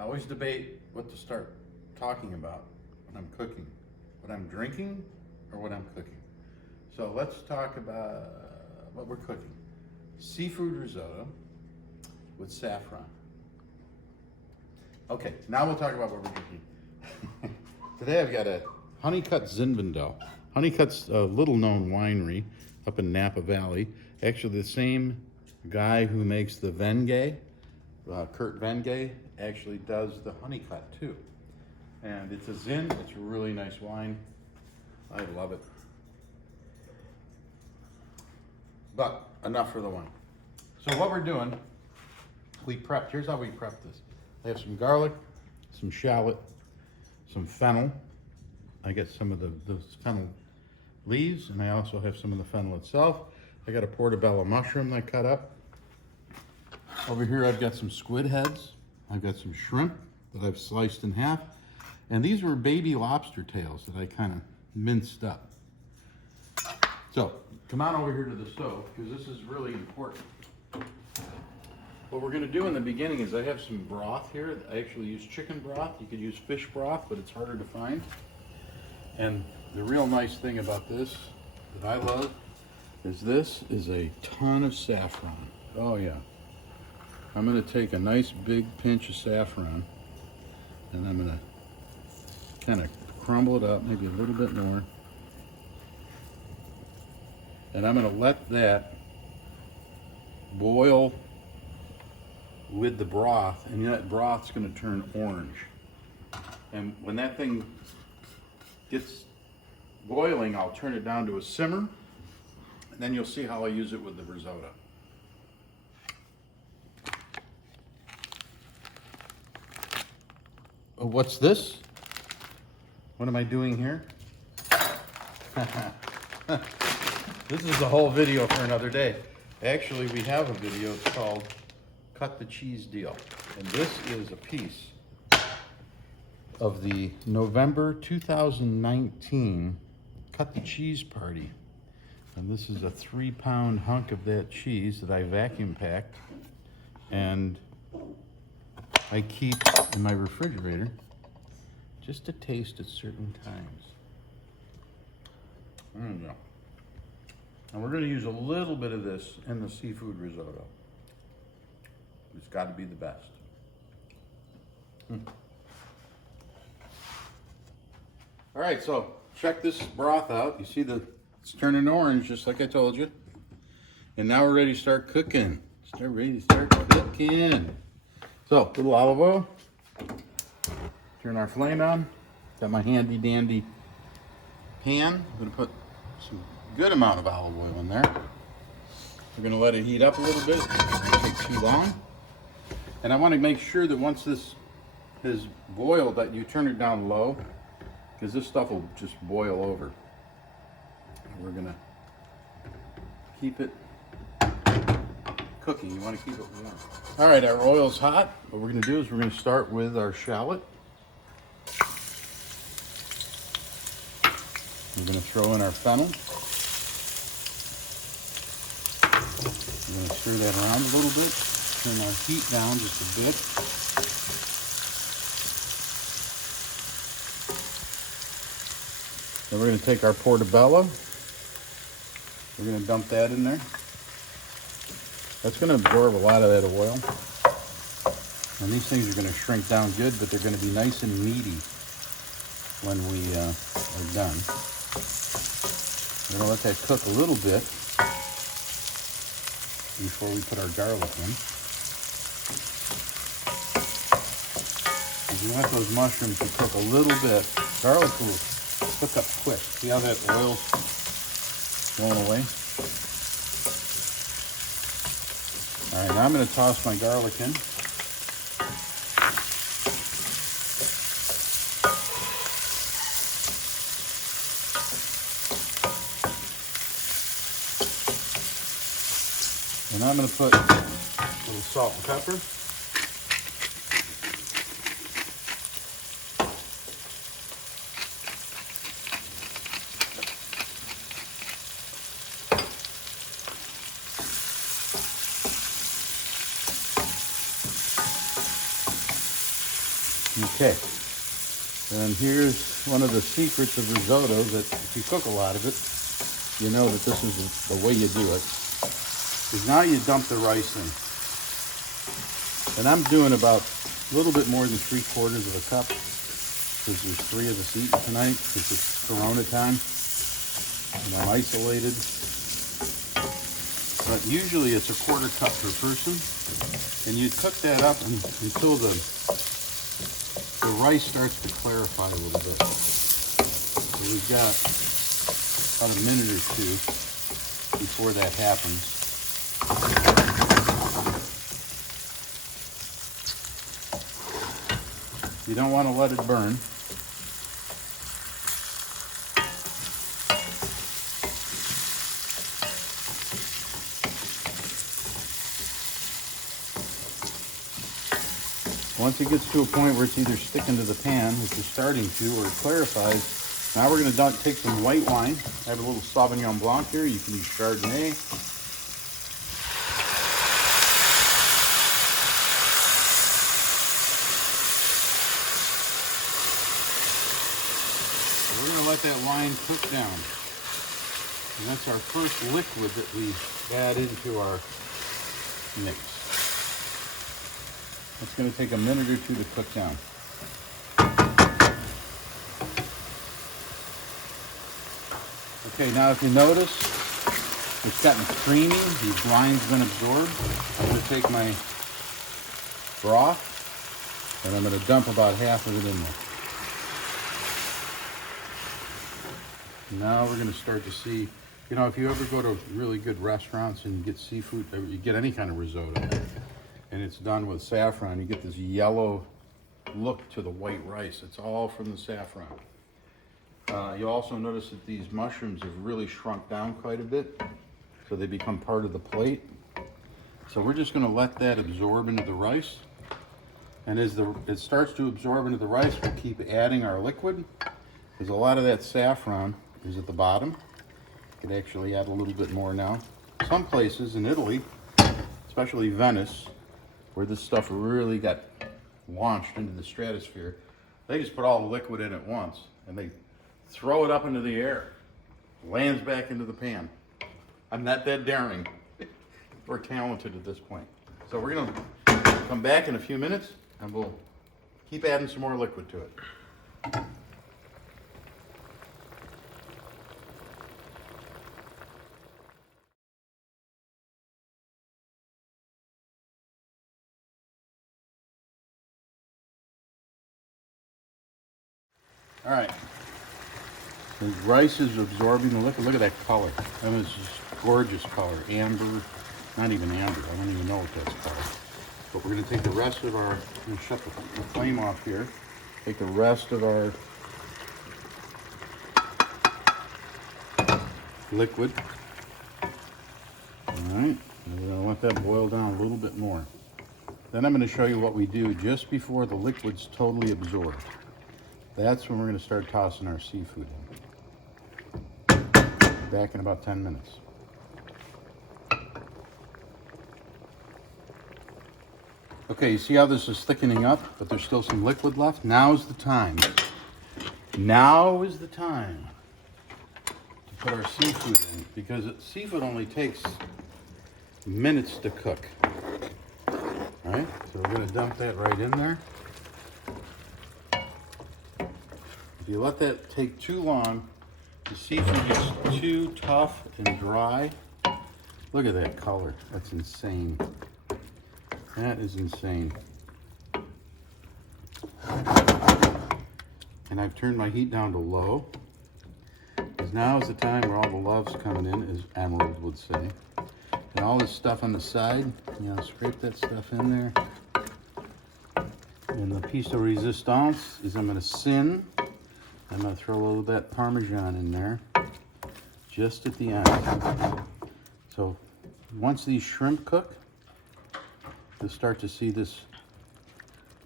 I always debate what to start talking about when I'm cooking. What I'm drinking or what I'm cooking. So let's talk about what we're cooking. Seafood risotto with saffron. Okay, now we'll talk about what we're drinking. Today I've got a Honeycutt Zinfandel. Honeycutt's a little known winery up in Napa Valley. Actually the same guy who makes the Vengay, Kurt Vengay, actually does the Honeycutt too. And it's a Zin, it's a really nice wine. I love it. But enough for the wine. So what we're doing, we prepped, here's how we prepped this. I have some garlic, some shallot, some fennel. I get some of the fennel leaves, and I also have some of the fennel itself. I got a portobello mushroom that I cut up. Over here I've got some squid heads. I've got some shrimp that I've sliced in half. And these were baby lobster tails that I kind of minced up. So, come on over here to the stove, because this is really important. What we're going to do in the beginning is I have some broth here. I actually use chicken broth. You could use fish broth, but it's harder to find. And the real nice thing about this that I love is this is a ton of saffron. Oh yeah. I'm going to take a nice big pinch of saffron and I'm going to kind of crumble it up, maybe a little bit more. And I'm going to let that boil with the broth, and that broth's going to turn orange. And when that thing gets boiling, I'll turn it down to a simmer, and then you'll see how I use it with the risotto. Oh, what's this? What am I doing here? This is a whole video for another day. Actually, we have a video. It's called Cut the Cheese Deal. And this is a piece of the November 2019 Cut the Cheese Party. And this is a 3-pound hunk of that cheese that I vacuum packed and I keep in my refrigerator just to taste at certain times. There we go. And we're going to use a little bit of this in the seafood risotto. It's got to be the best. All right, so check this broth out. You see it's turning orange, just like I told you. And now we're ready to start cooking. Start cooking. So, a little olive oil. Turn our flame on. Got my handy dandy pan. I'm going to put some good amount of olive oil in there. We're going to let it heat up a little bit. It won't take too long. And I want to make sure that once this is boiled that you turn it down low, because this stuff will just boil over. And we're going to keep it cooking. You want to keep it warm. All right, our oil's hot. What we're going to do is we're going to start with our shallot. We're going to throw in our fennel. We're going to stir that around a little bit. Turn our heat down just a bit. Then we're going to take our portobello. We're going to dump that in there. That's going to absorb a lot of that oil. And these things are going to shrink down good, but they're going to be nice and meaty when we are done. We're going to let that cook a little bit before we put our garlic in. You want those mushrooms to cook a little bit. Garlic will cook up quick. See how that oil's going away? All right, now I'm going to toss my garlic in. And I'm going to put a little salt and pepper. Okay. And here's one of the secrets of risotto, that if you cook a lot of it, you know that this is the way you do it. Is now you dump the rice in. And I'm doing about a little bit more than 3/4 of a cup, because there's 3 of us eating tonight, because it's Corona time, and I'm isolated. But usually it's a 1/4 cup per person, and you cook that up until the rice starts to clarify a little bit. So we've got about a minute or 2 before that happens. You don't want to let it burn. Once it gets to a point where it's either sticking to the pan, which is starting to, or it clarifies, now we're going to take some white wine. I have a little Sauvignon Blanc here. You can use Chardonnay. We're going to let that wine cook down. And that's our first liquid that we add into our mix. It's going to take a minute or 2 to cook down. Okay, now if you notice, it's gotten creamy. These wine's been absorbed. I'm going to take my broth and I'm going to dump about half of it in there. Now we're going to start to see, you know, if you ever go to really good restaurants and you get seafood, you get any kind of risotto, and it's done with saffron, you get this yellow look to the white rice. It's all from the saffron. You also notice that these mushrooms have really shrunk down quite a bit, so they become part of the plate. So we're just going to let that absorb into the rice. And as it starts to absorb into the rice, we'll keep adding our liquid, because a lot of that saffron is at the bottom. You could actually add a little bit more now. Some places in Italy, especially Venice, where this stuff really got launched into the stratosphere, they just put all the liquid in at once and they throw it up into the air, lands back into the pan. I'm not that daring. We're talented at this point. So we're going to come back in a few minutes and we'll keep adding some more liquid to it. All right, the rice is absorbing the liquid. Look at that color. That was just gorgeous color. Amber, not even amber. I don't even know what that's called. But we're going to take the rest of our, I'm going to shut the flame off here. Take the rest of our liquid. All right, and we're going to let that boil down a little bit more. Then I'm going to show you what we do just before the liquid's totally absorbed. That's when we're going to start tossing our seafood in. Back in about 10 minutes. Okay, you see how this is thickening up, but there's still some liquid left? Now's the time. Now is the time to put our seafood in, because seafood only takes minutes to cook. All right, so we're going to dump that right in there. If you let that take too long, the seafood gets too tough and dry. Look at that color. That's insane. That is insane. And I've turned my heat down to low, because now is the time where all the love's coming in, as Emerald would say. And all this stuff on the side, you know, scrape that stuff in there. And the piece de resistance is I'm going to sin. I'm going to throw a little of that Parmesan in there, just at the end. So once these shrimp cook, you'll start to see this,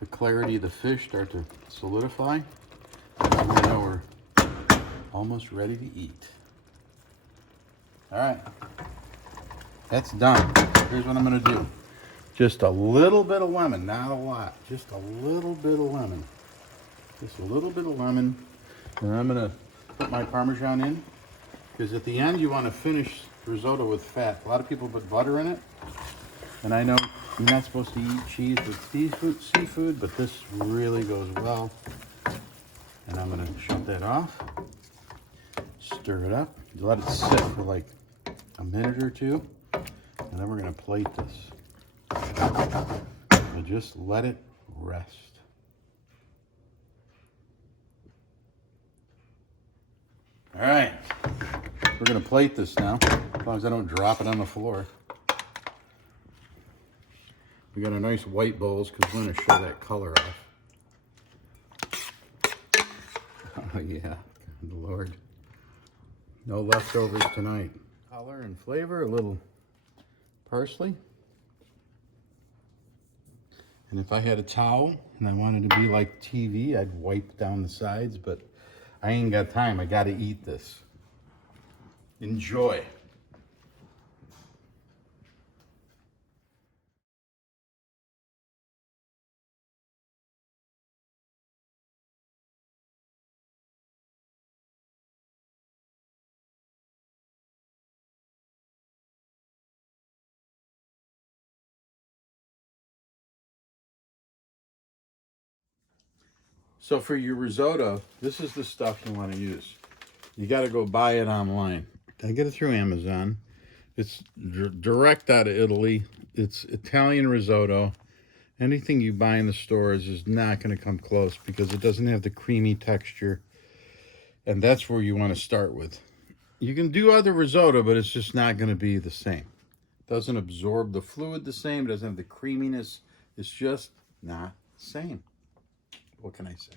the clarity of the fish start to solidify. And we know we're almost ready to eat. All right, that's done. Here's what I'm going to do. Just a little bit of lemon, not a lot. Just a little bit of lemon. Just a little bit of lemon. And I'm gonna put my Parmesan in, because at the end you want to finish risotto with fat. A lot of people put butter in it, and I know you're not supposed to eat cheese with seafood, but this really goes well. And I'm gonna shut that off, stir it up, let it sit for like a minute or two, and then we're gonna plate this. And just let it rest. All right, we're gonna plate this now, as long as I don't drop it on the floor. We got a nice white bowls because we're gonna show that color off. Oh yeah, good Lord. No leftovers tonight. Color and flavor, a little parsley. And if I had a towel and I wanted to be like TV, I'd wipe down the sides, but I ain't got time. I gotta eat this. Enjoy. So for your risotto, this is the stuff you want to use. You got to go buy it online. I get it through Amazon. It's direct out of Italy. It's Italian risotto. Anything you buy in the stores is not going to come close because it doesn't have the creamy texture. And that's where you want to start with. You can do other risotto, but it's just not going to be the same. It doesn't absorb the fluid the same. It doesn't have the creaminess. It's just not the same. What can I say?